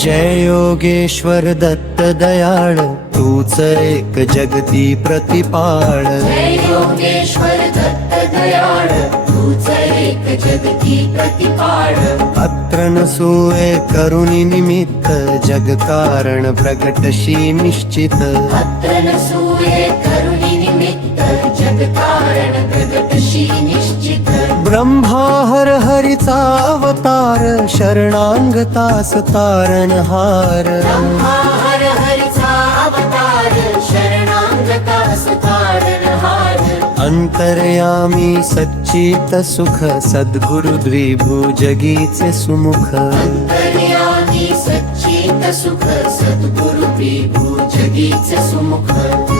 जय योगेश्वर दत्त दयाळ तूच एक जगती प्रतिपाळ. जय योगेश्वर दत्त दयाळ तूच एक जगती प्रतिपाळ. अत्र नसूये करुणी निमित्त जग कारण प्रगटशी निश्चित. अत्र नसूये करुणी निमित्त जग कारण प्रगटशी निश्चित. ब्रह्मा हर हरीचा अवतार शरणांगतास तारणहार हर. हरीचा अवतार शरणांगतास तारणहार अंतर्यामी सच्चित सुख सद्गुरु द्विभुजगीचे सुमुख. अंतर्यामी सच्चित सुख सद्गुरु विभू जगीचे सुमुख.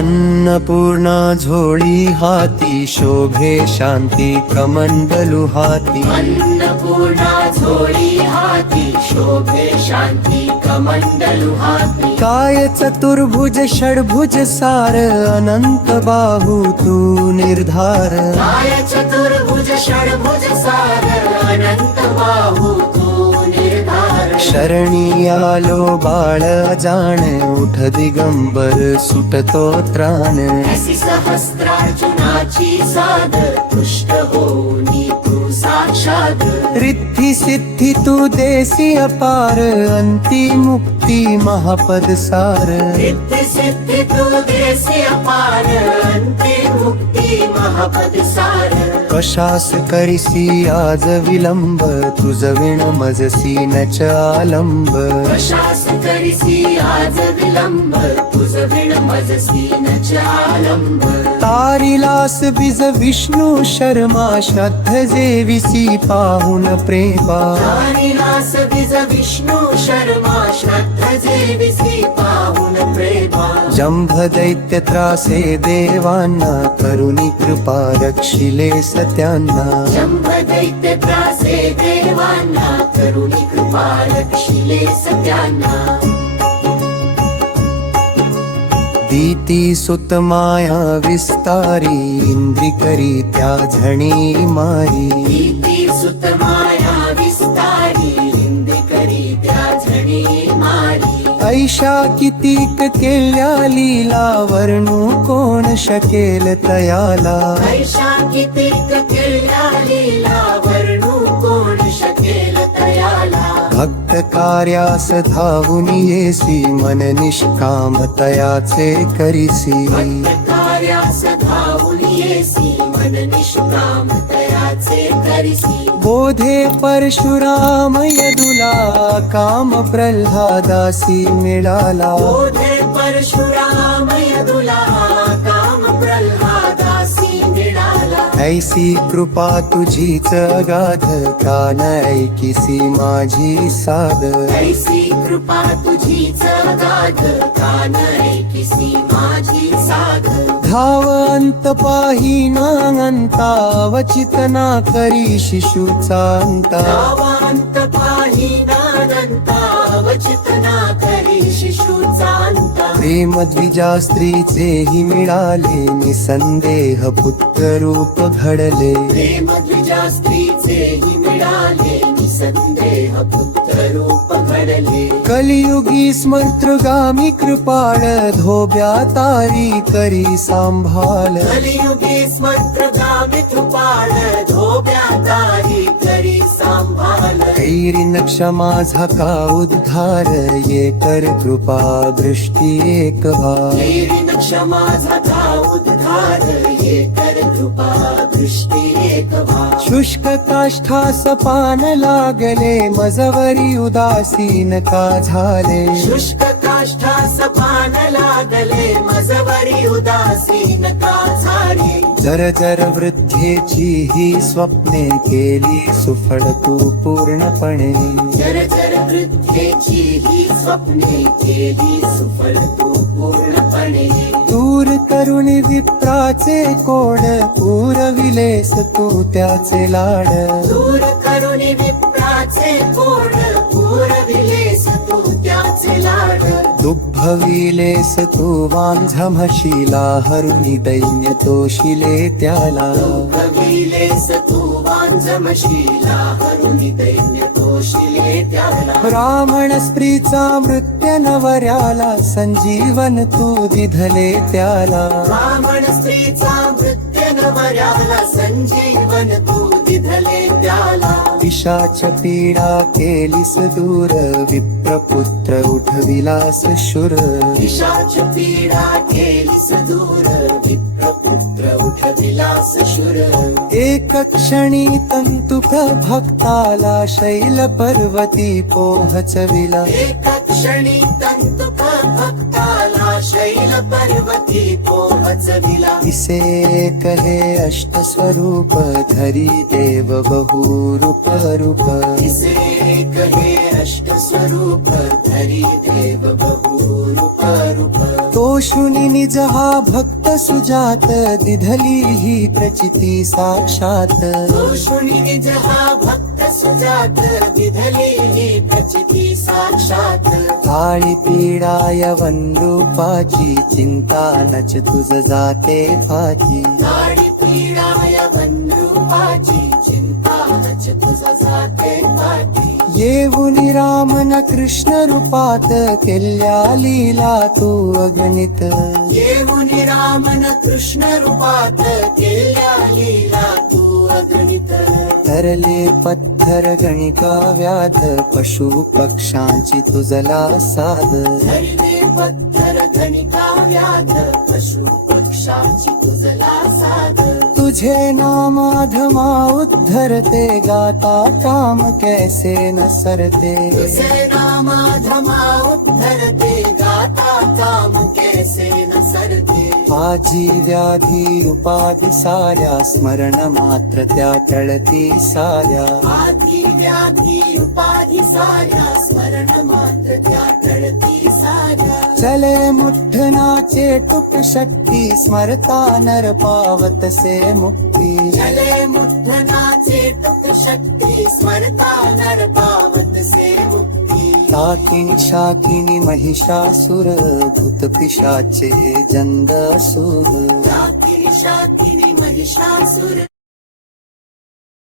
अन्नपूर्णा झोळी हाती शोभे शांती कमंडलु हाती. अन्नपूर्णा झोळी हाती शोभे शांती कमंडलु हाती. काय चतुर्भुज षड्भुज सार अनंत बाहू तू निर्धार. काय चतुर्भुज षड्भुज सार निर्धार शरणी आलो बाळ जाण उठ दिगंबर सुटतो त्राण. ऐसी सहस्रार्जुनाची साध तुष्ट होऊनी तू साक्षात. रिद्धी सिद्धी तू देसी अपार अंती मुक्ती महापद सार. सिद्धी सिद्धी तू देसी अपार अंती मुक्ती महापद सार कशास करिसी आज विलंब? तुझ विण मजसी नच आलंब. प्रशास करिसी आज विलंब? तुझ विण मजसी नच आलंब. तारिलास बीज विष्णू शर्मा श्रद्ध जेविसी पाहुन प्रेमा. हरिलास बीज विष्णू शर्मा श्रद्ध जेविसी जंभ दैत्य त्रासे देवांना करुणी कृपा रक्षिले सत्यांना. शंभ दैत्य त्रासे देवांना करुणी कृपा रक्षिले सत्यांना. दीती सुत माया विस्तारी इंद्री करी त्या झणी मारी. भीती सुत माया ऐशा कितीक केल्या लीला वर्णू कोण शकेल तयाला. ऐशा कितीक केल्या लीला वर्णू कोण शकेल तयाला. भक्त कार्यास धावून येसी मन निष्काम तयाचे करिसी. कार्यास धावून येसी मन निष्काम बोधे परशुराम यदुला काम प्रल्हादासी मिळाला। बोधे परशुराम यदुला काम प्रल्हादासी मिळाला। ऐसी कृपा तुझीच अगाध कान ऐकिसी माझी साध। ऐसी कृपा तुझीच गाध कान ऐकिसी माझी साध। धाव अंत पाही नांता वचित ना करी शिशूचा अंता गावांत पाही नानंता वचित ना करी अंता प्रेम द्विजा स्त्रीचेही मिळाले निसंदेह पुत्र रूप घडले. प्रेम द्विजा स्त्रीचेही मिळाले निसंदेह पुत्र रूप घडले. कलियुगी स्मर्तृगामी कृपाळ धोब्या तारी करी सांभाळ. कलियुगी स्मंत्रगामी कृपाळ धोब्या तारी सांभाळ कैरिन क्षमा झाका उद्धार? ये कर कृपा दृष्टी एक भार देवीन क्षमा झाका उद्धार? ये कर कृपा दृष्टी एक शुष्क काष्ठास पान लागले मजवरी उदासीन का झाले? शुष्क काष्ठा सपान लागले मजवरी उदासीन का जर जर वृद्धेची ही स्वप्ने केली सुफळ तू पूर्णपणे. जर जर वृद्धेची ही स्वप्ने केली सुफल तू पूर्णपणे. दूर करुणी विप्राचे कोड पुरविलेस तू त्याचे लाड. दूर करुणी विप्राचे कोड तू त्याचे लाड दुःखविलेस तू वांझ म्हशीला हरुणी दैन्य तोशिले त्याला. कविलेस तू वांजमशीला हरुणी दैन्य तोशिले त्याला. ब्राह्मण स्त्रीचा मृत्य नवऱ्याला संजीवन तू दिधले त्याला. ब्राह्मण स्त्रीचा मृत्यू नवऱ्याला संजीवन तू विषाच पीडा केलीस दूर विप्रपुत्र उठविलास शूर. विषाच पीडा केलीस दूर विप्रपुत्र उठविलास शूर. एक क्षणी तंतुक भक्ताला शैल पर्वती पोहचविला. एका क्षणी शैल पर्वती पोहचविला दिसे कहे अष्ट स्वरूप धरी देव बहुरूप रूप. तिसे कहे अष्ट स्वरूप धरी देव बहुरूप रूप. तो शुनी निज हा भक्त सुजात दिधली ही प्रचिती साक्षात. दोषुणी निज हा भक्त सुजात विधली ही प्रचिती साक्षात. काळी पीडाय वनरूपाची चिंता नच तुझ जाते फाची गाडी पीडाय वनरूपाची चिंता नच तुझ जाते पाठी येऊनी रामन कृष्ण रूपात केल्या लीला तू अगणित येऊनी रामन कृष्ण रूपात केल्या लीला तू अगणित तरले पत्थर गणिका व्याध पशु पक्षांची तुझला साध धरिले पत्थर धनिका व्याध पशु पक्षाची तुझला साध तुझे नामाधमा उद्धरते गाता काम कैसे न सरते तुझे नामा धमा उद्धरते गाता काम कैसे न सरते आजी व्याधी उपाधी साऱ्या स्मरण मात्र त्या टळती साऱ्या. आधी व्याधी उपाधी साऱ्या स्मरण मात्र त्या टळती साऱ्या. चले मुठ्ठनाचे टुक शक्ती स्मरता नर पावत से मुक्ती. चले मुठनाचे टुक शक्ती स्मरता नर मुक्ती शाकिनी महिषासुर भूत पिशाचे जंद असुर शाकिनी शाकिनी महिषासुर।